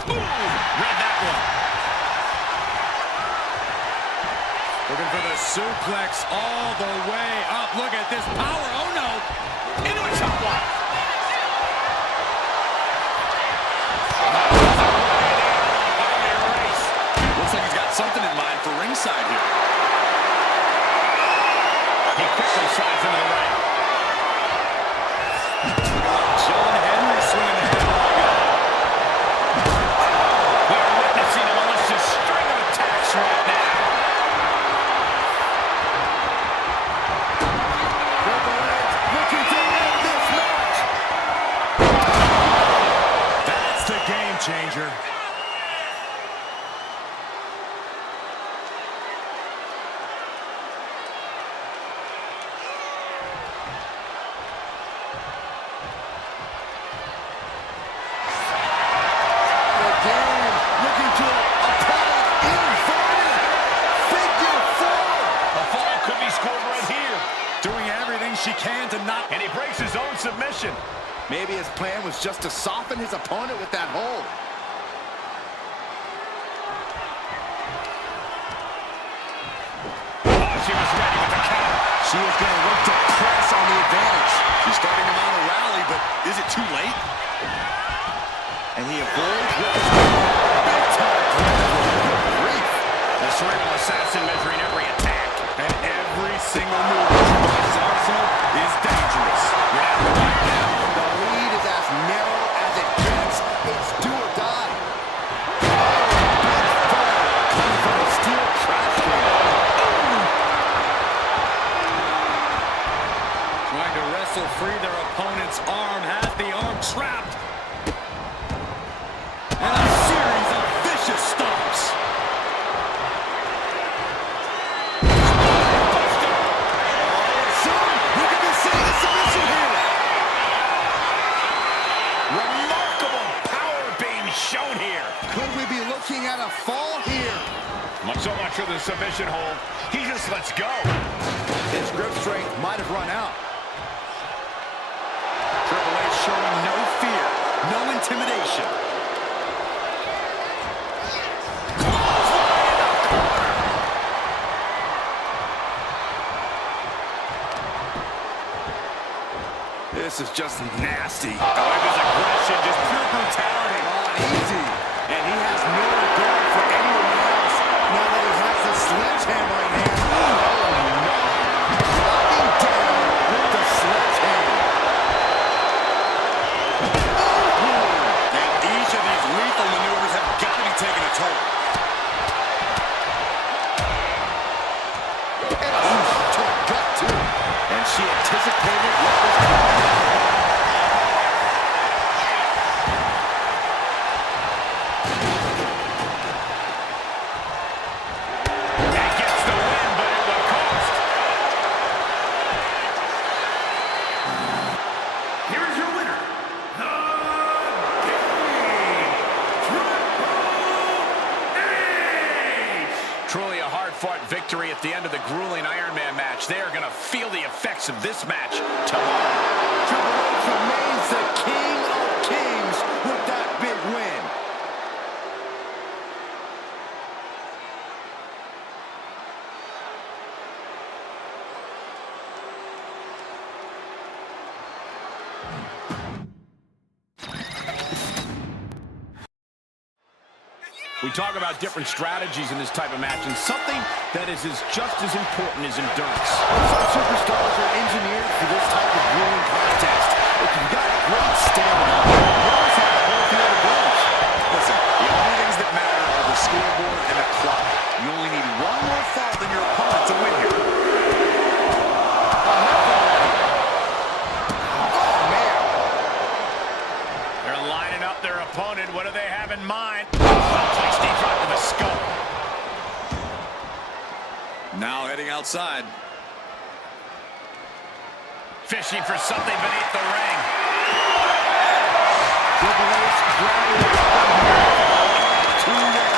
Ooh, read that one. Looking for the suplex all the way up. Look at this power. Oh, no. Into a top lock. Looks like he's got something in mind for ringside here. He quickly slides into the ring. John Henry swinging the headlock. We're witnessing a malicious string of attacks right now. Triple H looking to win this match. That's the game changer. The game looking to apply inverted figure four. A fall could be scored right here. Doing everything she can to not... And he breaks his own submission. Maybe his plan was just to soften his opponent with that hold. Oh, she was ready with the counter. She is going to look to press on the advantage. She's starting to mount a rally, but is it too late? And he avoids what is big time grief. The cerebral assassin measuring every attack. And every single move in his arsenal is dangerous. Right now. The lead is as narrow as it gets. It's do or die. Oh, big fall coming from a steel trash can. Trying to wrestle free their opponent's arm, has the arm trapped. And a series of vicious stomps. Soon, we could be seeing a submission here. Remarkable power being shown here. Could we be looking at a fall here? So much for the submission hold. He just lets go. His grip strength might have run out. Triple H showing no fear, no intimidation. This is just nasty. Oh, it was aggression, just pure brutality. Easy. And he has no regard for anyone else now that he has the sledgehammer in hand. Oh, no. Dropping down with the sledgehammer. And each of these lethal maneuvers have got to be taking a toll. And to the gut, too. And she anticipated what was coming. climax of this match tomorrow. Triple H remains the king of kings with that big win. We talk about different strategies in this type of match, and something that is just as important as endurance. Some superstars are engineered for this type of grueling contest. If you've got great stamina, you always have a whole field of goals. Listen, the only things that matter are the scoreboard and the clock. You only need one more fall than your opponent to win here. Oh, man. They're lining up their opponent. What do they have in mind? Place deep right to the skull. Now heading outside. Fishing for something beneath the ring. Triple H grabbing the weapon too late.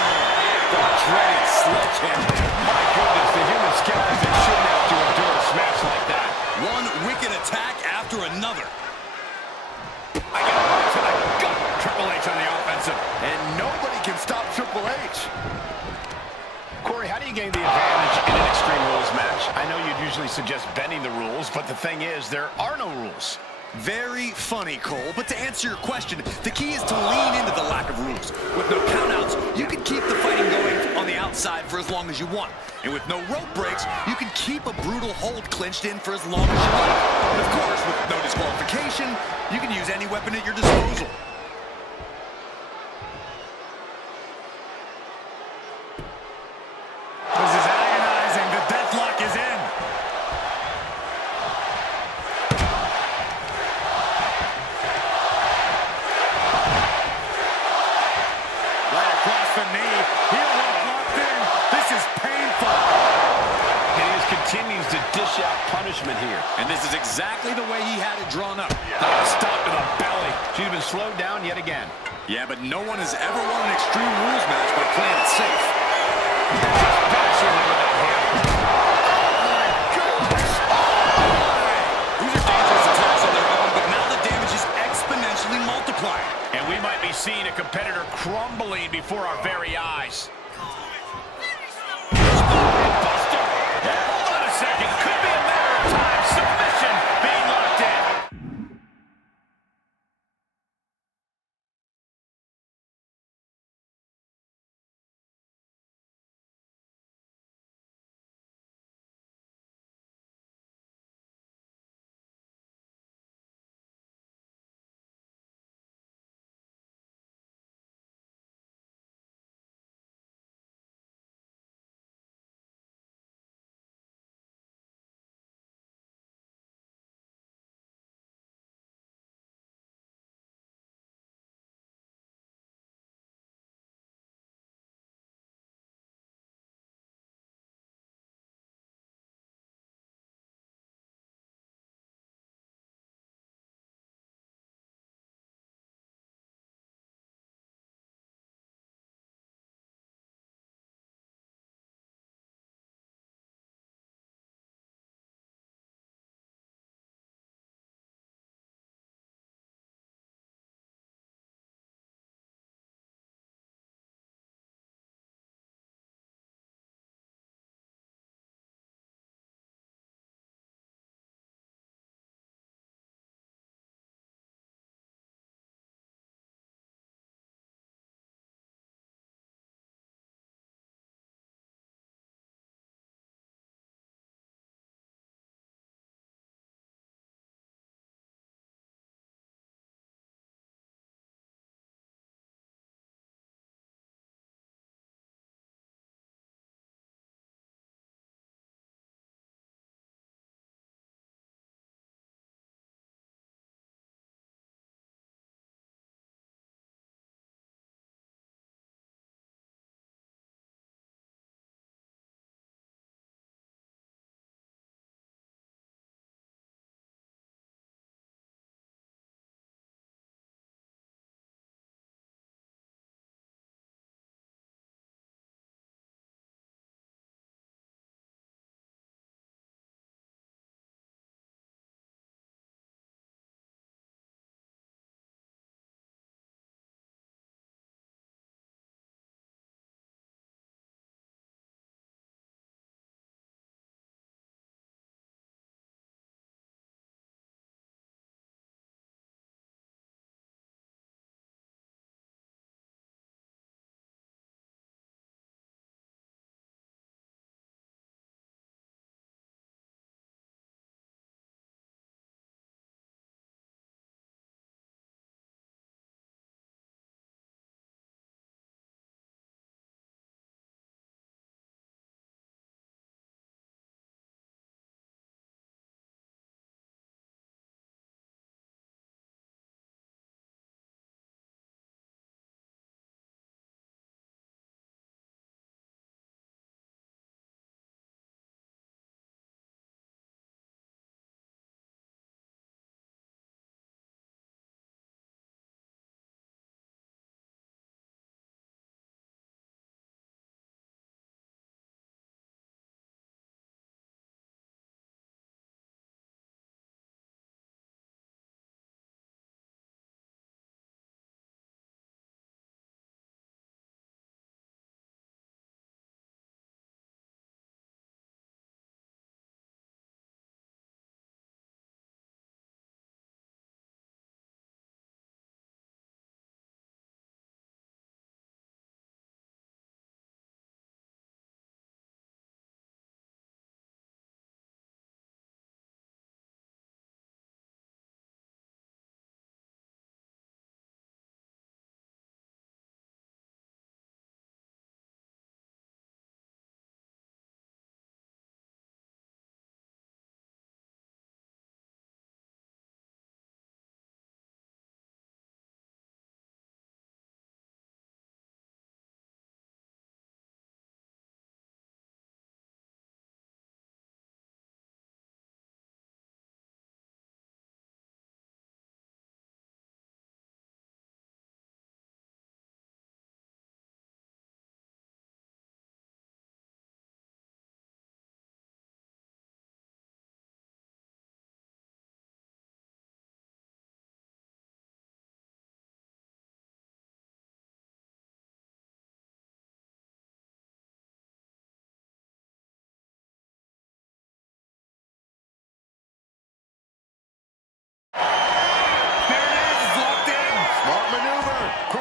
The dreaded sledgehammer. My goodness, the human skeleton shouldn't have to endure a smash like that. One wicked attack after another. I got right to the gut. Triple H on the offensive. And nobody can stop Triple H. Corey, how do you gain the advantage in an Extreme Rules match? I know you'd usually suggest bending the rules, but the thing is, there are no rules. Very funny, Cole, but to answer your question, the key is to lean into the lack of rules. With no countouts, you can keep the fighting going on the outside for as long as you want. And with no rope breaks, you can keep a brutal hold clinched in for as long as you like. And of course, with no disqualification, you can use any weapon at your disposal. This is agonizing. The deathlock is in. Right across the knee. Heel hook locked in. This is painful. And he continues to dish out punishment here. And this is exactly the way he had it drawn up. Stop to the belly. She's been slowed down yet again. Yeah, but no one has ever won an Extreme Rules match by playing it safe. Bashing him with that hammer. These are dangerous attacks on their own, but now the damage is exponentially multiplying. And we might be seeing a competitor crumbling before our very eyes.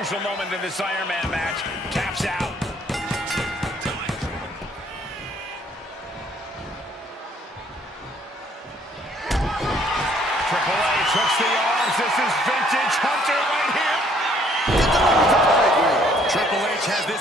crucial moment in this Iron Man match. Taps out. Triple H hooks the arms. This is vintage Hunter right here. Triple H has this